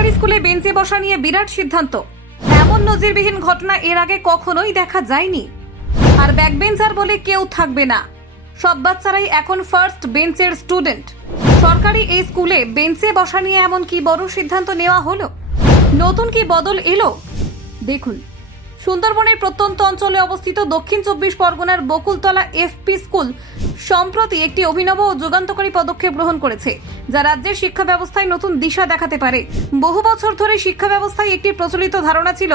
সরকারি স্কুলে বেঞ্চে বসা নিয়ে বিরাট সিদ্ধান্ত। এমন নজিরবিহীন ঘটনা এর আগে কখনোই দেখা যায়নি। আর ব্যাকবেঞ্চার বলে কেউ থাকবে না, সব বাচ্চারাই এখন ফার্স্ট বেঞ্চের স্টুডেন্ট। সরকারি এই স্কুলে বেঞ্চে বসা নিয়ে এমন কি বড় সিদ্ধান্ত নেওয়া হলো? নতুন কি বদল এলো? দেখুন, সুন্দরবনের প্রত্যন্ত অঞ্চলে অবস্থিত দক্ষিণ 24 পরগনার বকুলতলা এফপি স্কুল সম্প্রতি একটি অভিনব ও যুগান্তকারী পদক্ষেপ গ্রহণ করেছে, যা রাজ্যের শিক্ষা ব্যবস্থায় নতুন দিশা দেখাতে পারে। বহু বছর ধরে শিক্ষা ব্যবস্থায় একটি প্রচলিত ধারণা ছিল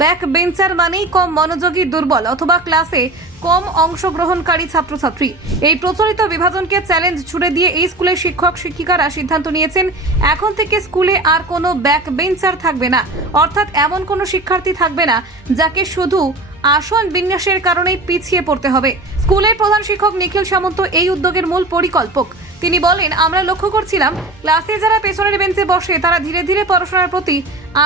ব্যাক বেঞ্চার মানেই কম মনোযোগী, দুর্বল অথবা ক্লাসে কম অংশগ্রহণকারী ছাত্রছাত্রী। এই প্রচলিত বিভাজনকে চ্যালেঞ্জ ছুড়ে দিয়ে এই স্কুলের শিক্ষক শিক্ষিকারা সিদ্ধান্ত নিয়েছেন, এখন থেকে স্কুলে আর কোনো ব্যাক বেঞ্চার থাকবে না। অর্থাৎ এমন কোনো শিক্ষার্থী থাকবে না যাকে শুধু আসন বিন্যাসের কারণেই পিছিয়ে পড়তে হবে। স্কুলের প্রধান শিক্ষক নিখিল সামন্ত এই উদ্যোগের মূল পরিকল্পক। তিনি বলেন, আমরা লক্ষ্য করছিলাম ক্লাসে যারা পেছনের বেঞ্চে বসে তারা ধীরে ধীরে পড়াশোনার প্রতি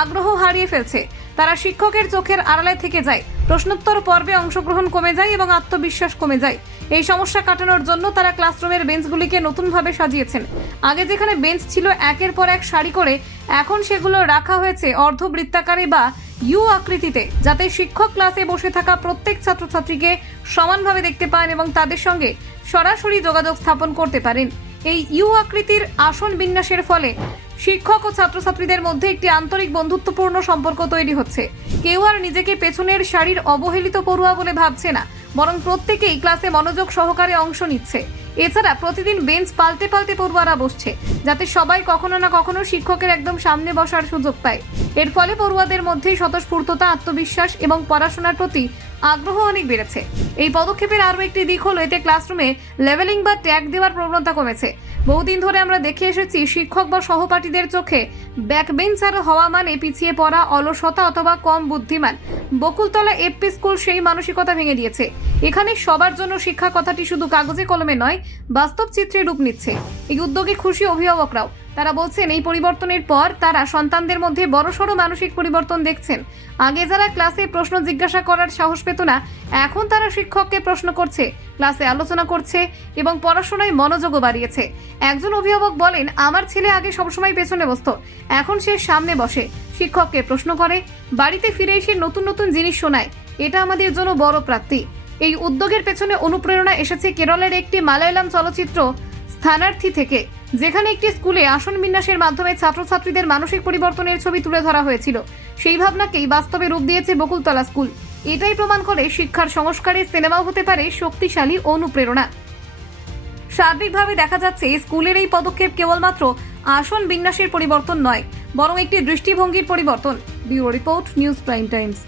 আগ্রহ হারিয়ে ফেলছে। তারা শিক্ষকের চোখের আড়ালে থেকে যায়, প্রশ্নোত্তর পর্বে অংশগ্রহণ কমে যায় এবং আত্মবিশ্বাস কমে যায়। এই সমস্যা কাটানোর জন্য তারা ক্লাসরুমের বেঞ্চগুলিকে নতুনভাবে সাজিয়েছেন। আগে যেখানে বেঞ্চ ছিল একের পর এক সারি করে, এখন সেগুলো রাখা হয়েছে অর্ধবৃত্তাকারে বা ইউ আকৃতিতে, যাতে শিক্ষক ক্লাসে বসে থাকা প্রত্যেক ছাত্রছাত্রীকে সমানভাবে দেখতে পান এবং তাদের সঙ্গে সরাসরি যোগাযোগ স্থাপন করতে পারেন। এই ইউ আকৃতির আসন বিন্যাসের ফলে শিক্ষক ও ছাত্রছাত্রীদের মধ্যে একটি আন্তরিক বন্ধুত্বপূর্ণ সম্পর্ক তৈরি হচ্ছে। কেউ আর নিজেকে পেছনের সারির অবহেলিত পড়ুয়া বলে ভাবছে না, বরং প্রত্যেকেই ক্লাসে মনোযোগ সহকারে অংশ নিচ্ছে। এছাড়া প্রতিদিন বেঞ্চ পাল্টে পাল্টে পড়ুয়ারা বসছে, যাতে সবাই কখনো না কখনো শিক্ষকের একদম সামনে বসার সুযোগ পায়। এর ফলে পড়ুয়াদের মধ্যে স্বতঃস্ফূর্ততা, আত্মবিশ্বাস এবং পড়াশোনার প্রতি আগ্রহ অনেক বেড়েছে। এই পদক্ষেপের আরও একটি দিক হলো এতে ক্লাসরুমে লেভেলিং বা ট্যাগ দেওয়ার প্রবণতা কমেছে। বহুদিন ধরে আমরা দেখে এসেছি শিক্ষক বা সহপাঠীদের চোখে ব্যাকবেঞ্চার হওয়া মানে পিছিয়ে পড়া, অলসতা অথবা কম বুদ্ধিমান। বকুলতলা এফপি স্কুল সেই মানসিকতা ভেঙে দিয়েছে। এখানে সবার জন্য শিক্ষা কথাটি শুধু কাগজে কলমে নয়, বাস্তব চিত্রে রূপ নিচ্ছে। এই উদ্যোগে খুশি অভিভাবকরাও। তারা বলছেন, এই পরিবর্তনের পর তারা সন্তানদের মধ্যে বড়সড় মানসিক পরিবর্তন দেখছেন। আগে যারা ক্লাসে প্রশ্ন জিজ্ঞাসা করার সাহস পেত না, এখন তারা শিক্ষককে প্রশ্ন করছে, ক্লাসে আলোচনা করছে এবং পড়াশোনায় মনোযোগও বাড়িয়েছে। একজন অভিভাবক বলেন, আমার ছেলে আগে সবসময় পেছনে বসতো, এখন সে সামনে বসে, শিক্ষককে প্রশ্ন করে, বাড়িতে ফিরে এসে নতুন নতুন জিনিস শোনায়। এটা আমাদের জন্য বড় প্রাপ্তি। এই উদ্যোগের পেছনে অনুপ্রেরণা এসেছে কেরলের একটি মালায়ালাম চলচ্চিত্র স্থানার্থী থেকে, যেখানে একটি স্কুলে আসন বিন্যাসের মাধ্যমে ছাত্রছাত্রীদের মানসিক পরিবর্তনের ছবি তুলে ধরা হয়েছিল। সেই ভাবনাকেই বাস্তবে রূপ দিয়েছে বকুলতলা স্কুল। এটাই প্রমাণ করে শিক্ষার সংস্কারে সিনেমাও হতে পারে শক্তিশালী অনুপ্রেরণা। সার্বিকভাবে দেখা যাচ্ছে স্কুলের এই পদক্ষেপ কেবলমাত্র আসন বিন্যাসের পরিবর্তন নয়, বরং একটি দৃষ্টিভঙ্গির পরিবর্তন। Bureau report, news prime Times.